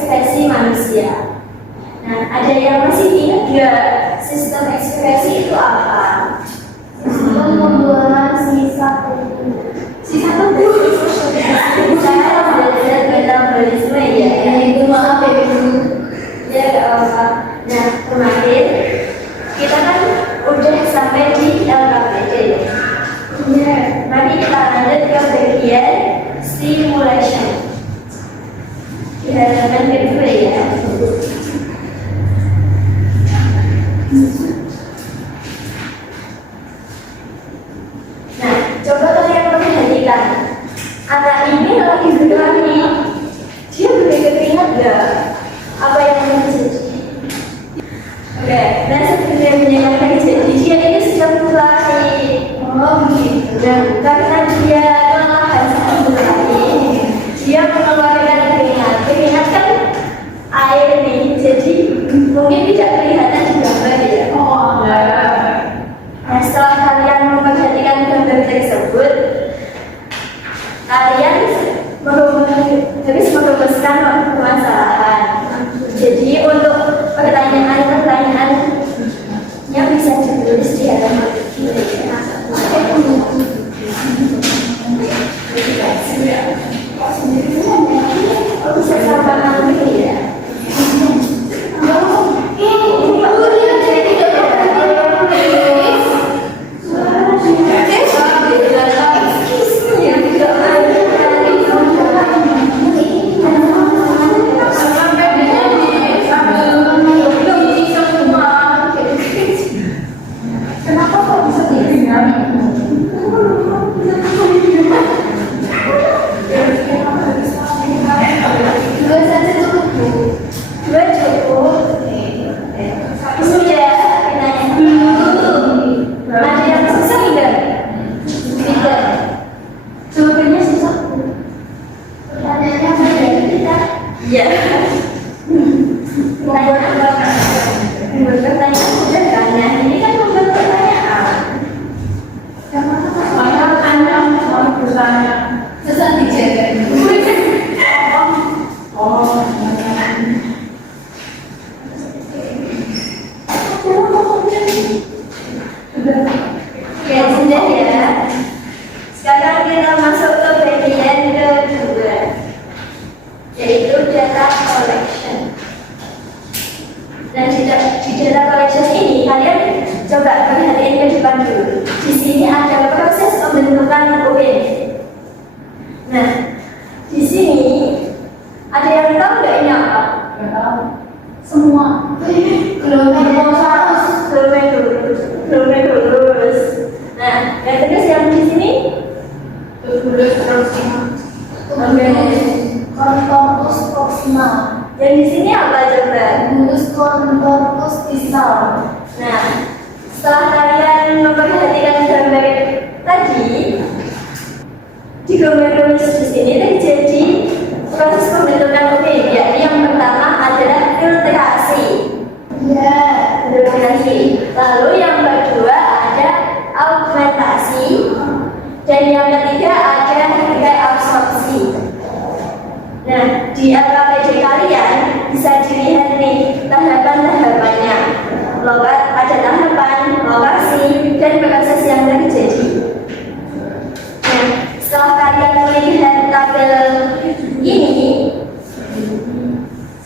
ekspresi manusia. Nah, ada yang masih ingat nggak sistem ekspresi itu apa? Sistem pembuangan sisa tubuh. Sisa tubuh. Saya belajar metabolisme ya. Itu maaf ya Bu. Ya nggak apa-apa. Nah, kemarin kita kan udah sampai di LKPD. Iya. Mari kita lanjut ke bagian stimulation. Di halaman kedua ya. Nah, coba kalian perhatikan. Anak ini lagi berlari. Dia berkeringat nggak? Apa yang terjadi? Oke, nah sebenarnya yang terjadi dia ini sedang berlari. Oh gitu. Dan karena dia kelelahan saat berlari, dia mengeluarkan keringat. Keringat kan air nih, jadi mungkin tidak kelihatan di gambar ya. Oh enggak. Nah, setelah kalian memperhatikan gambar tersebut, kalian harus merumuskan permasalahan. Jadi untuk pertanyaan-pertanyaan yang bisa ditulis di halaman ini. Bisa sama nanti ya. Kenapa kok bisa didengar? Dua saja cukup Bu. Dua cukup. Sudah ditanya dulu. Ada yang susah tidak? Tidak. Jawabannya susah. Pertanyaannya apa dari kita? Iya. Membuat pertanyaan sudah kan? Nah, ini kan membuat pertanyaan. Soalnya Anda mau bertanya. Susah dijaga. Oh. Ya sudah ya. Sekarang kita masuk ke bagian kedua, yaitu data collection. Dan di data collection ini kalian coba perhatiin ke depan dulu. Di sini ada proses pembentukan UPN. Nah, di sini ada yang tahu nggak ini apa? Nggak tahu. Semua. Glomerulus. Nah, yang terus yang di sini Tubulus proximal. Contorcus proximal. yang di sini apa coba? Tubulus contorcus distal. Nah, setelah kalian memperhatikan gambar tadi, di glomerulus di sini terjadi proses pembentukan UPN. Yakni yang pertama adalah filtrasi. Iya. Filtrasi. Lalu yang kedua ada augmentasi, dan yang ketiga ada reabsorpsi. Nah, di LKPD kalian bisa dilihat nih tahapan-tahapannya. Ada tahapan, lokasi, dan proses yang terjadi. Nah, setelah kalian melihat tabel ini,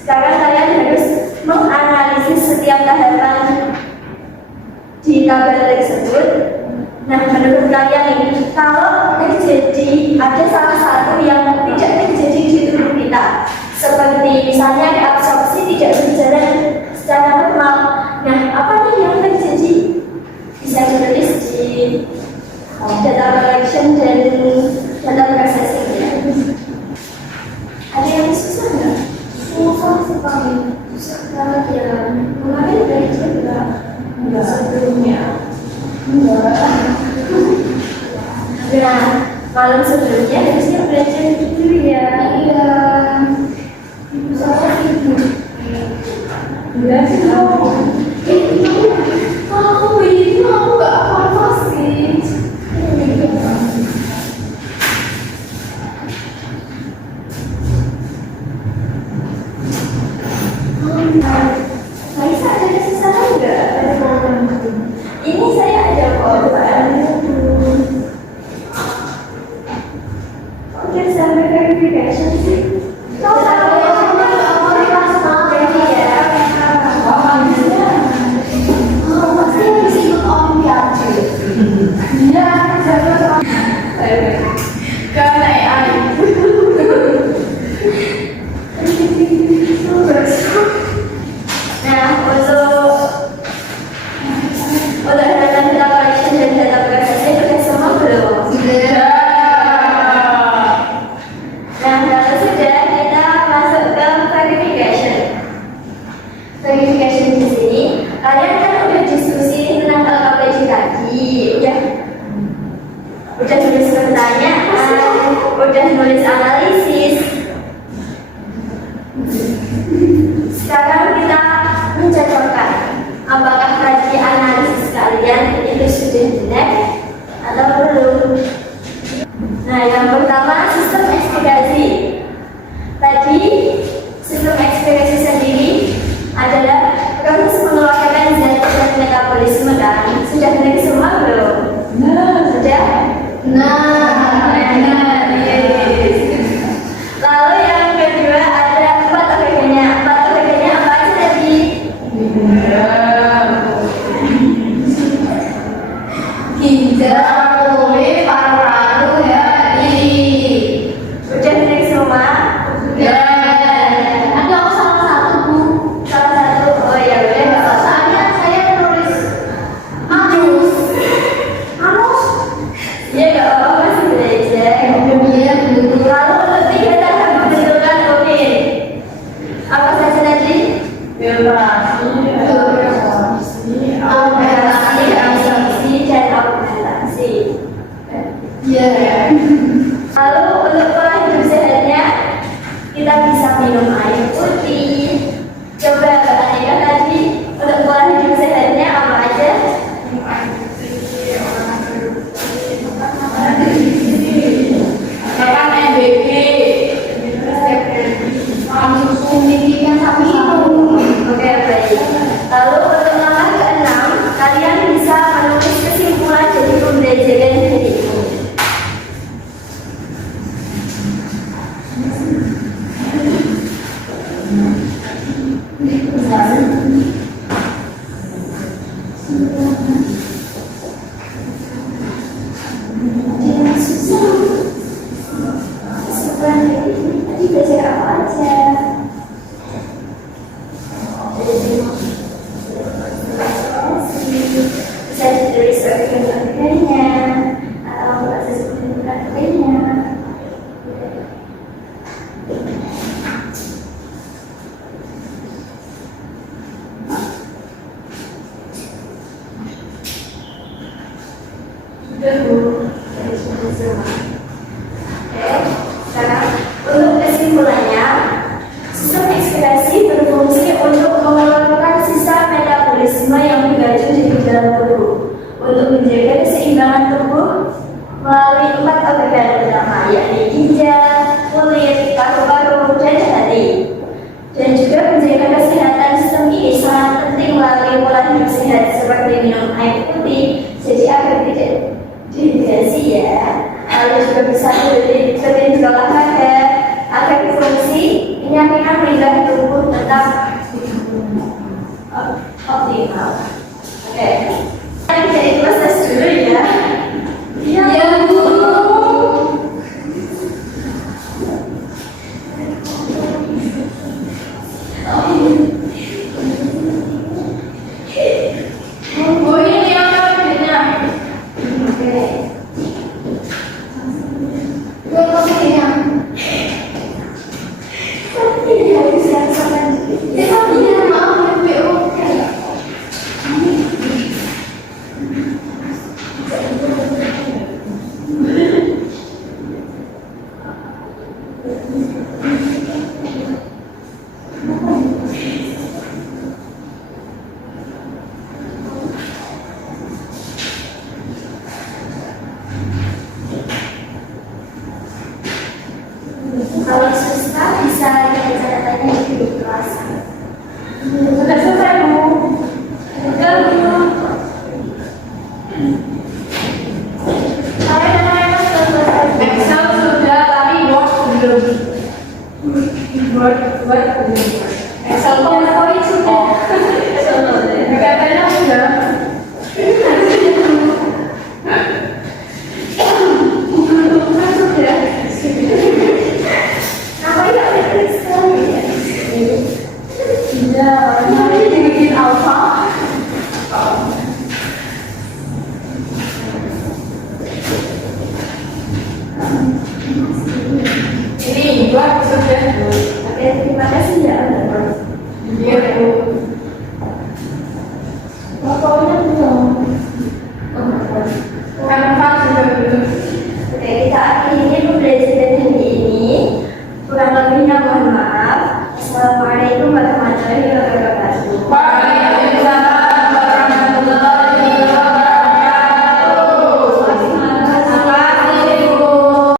sekarang kalian harus menganalisis setiap tahapan di tabel tersebut. Nah, menurut kalian ini, kalau terjadi ada salah satu yang tidak terjadi di tubuh kita, seperti misalnya reabsorpsi tidak berjalan secara normal, nah apa nih yang terjadi? Bisa ditulis di data collection dan data processing ya. Ada yang susah nggak? Susah sekali. Susah banget ya. Kemarin belajar nggak sebelumnya? Enggak. Nah, malam sebelumnya harusnya belajar gitu ya. Iya. Saya sibuk. Enggak sih kamu. Kamu ini kamu nggak apa-apa sih. Ini saya ada korban. Oke, sampai verification sih. Kau tahu ya, jadi ya. Pasti habis ikut olimpiade. Iya, saya karena AI. Nah, untuk data collection dan data processing sudah semua belum? Sudah. Nah, kalau sudah, kita masuk ke verification. Verification di sini, kalian kan udah diskusi tentang LKPJ tadi, udah nulis pertanyaan, udah nulis analisis. Sekarang kita mencocokkan apakah tadi analisis kalian itu sudah benar atau belum. Nah, yang pertama sistem ekspektasi. Tadi sistem ekspektasi sendiri adalah proses mengeluarkan zat dan metabolisme kan. Sudah benar semua belum? Sudah? Lalu yang kedua ada 4 OPG-nya. 4 OPG-nya apa aja tadi? Ginjal, kulit, paru-paru, hati. Udah benar semua? Ada salah satu Bu. Salah satu, oh ya udah nggak apa-apa. Soalnya saya nulis anus. Ya nggak apa-apa, masih belajar. Iya betul. Lalu untuk 3 tahap pembentukan OPG apa saja tadi? Augmentasi, absorpsi, dan augmentasi. Iya. Lalu untuk pola hidup sehatnya, kita bisa minum air putih. Coba perhatikan tadi untuk pola hidup sehatnya apa aja? Makan MBG. Susu minikan sampai minum. Oke, baik. Lalu untuk langkah ke-6, kalian bisa menulis kesimpulan dari pembelajaran hari ini. Kesimpulan hari ini tadi belajar apa aja? Bisa ditulis organ-organnya atau proses pembentukan organnya. Sudah Bu, dari semua. Oke, sekarang untuk kesimpulannya, sistem ekspektasi berfungsi untuk mengeluarkan sisa metabolisme yang beracun di dalam tubuh untuk menjaga keseimbangan tubuh melalui 4 organ utama, yakni ginjal, kulit, paru-paru, dan hati. Dan juga menjaga kesehatan sistem ini sangat penting melalui pola hidup sehat seperti minum air putih, jadi agar tidak dehidrasi ya. Lalu juga bisa rutin berolahraga agar fungsi penyampingan lidah tubuh tetap optimal. Oke, kita jadi proses dulu ya. Iya Bu. Bu ini Word. Excel PowerPoint sudah. BKPN sudah.